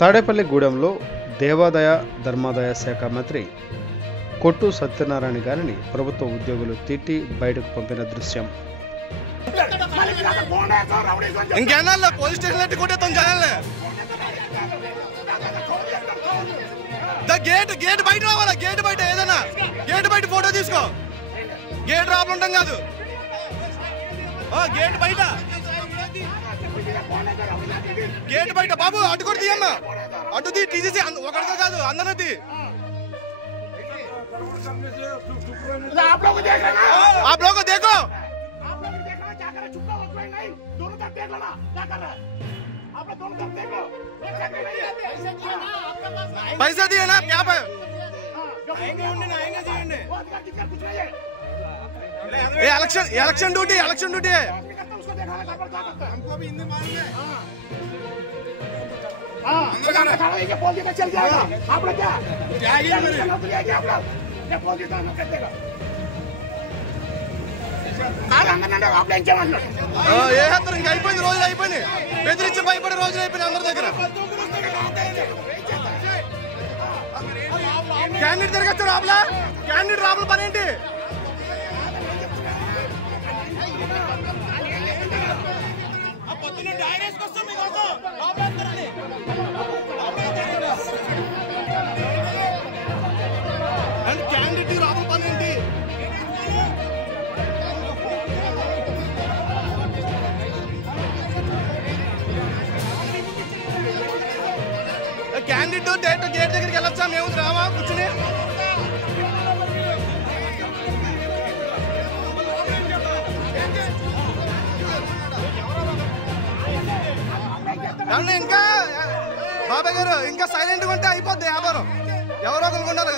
తాడేపల్లిగూడెంలో దేవాదాయ ధర్మాదాయ శాఖ మంత్రి కొట్టు సత్యనారాయణ గారిని ప్రభుత్వ ఉద్యోగులు తిట్టి బయటకు పంపిన దృశ్యం. గేట్ బయట రావాలా, గేట్ బయట ఏదైనా గేట్ బయట ఫోటో తీసుకో, గేట్ రాబడి ఉంటాం కాదు, గేట్ బయట గేట్ బయట బాబు అటు కూడా తీయమ్మా, అటు తీ టీసీసీ ఒకటితో కాదు అందరూ తీ. आप लोगों को देखो, पैसा दिए ना क्या पे इलेक्शन ड्यूटी है, हमको भी हिंदी मालूम है। चल जाएगा आप लोग क्या అయిపోయింది, రోజులు అయిపోయినాయి, బెదిరించి భయపడే రోజులు అయిపోయినాయి అందరి దగ్గర. క్యాండిడేట్ తిరగచ్చు రాబులా, క్యాండిడేట్ రాబుల పని ఏంటి? క్యాండిడేట్ రాబుల పని ఏంటి? క్యాండిడేట్ డైరెక్ట్ గేట్ దగ్గరికి వెళ్ళొచ్చా? మేము రామా కూర్చుని ఇంకా బాబాయ్ గారు ఇంకా సైలెంట్ గా ఉంటే అయిపోద్ది వ్యాపారం. ఎవరో ఒకరు ఉండాలి.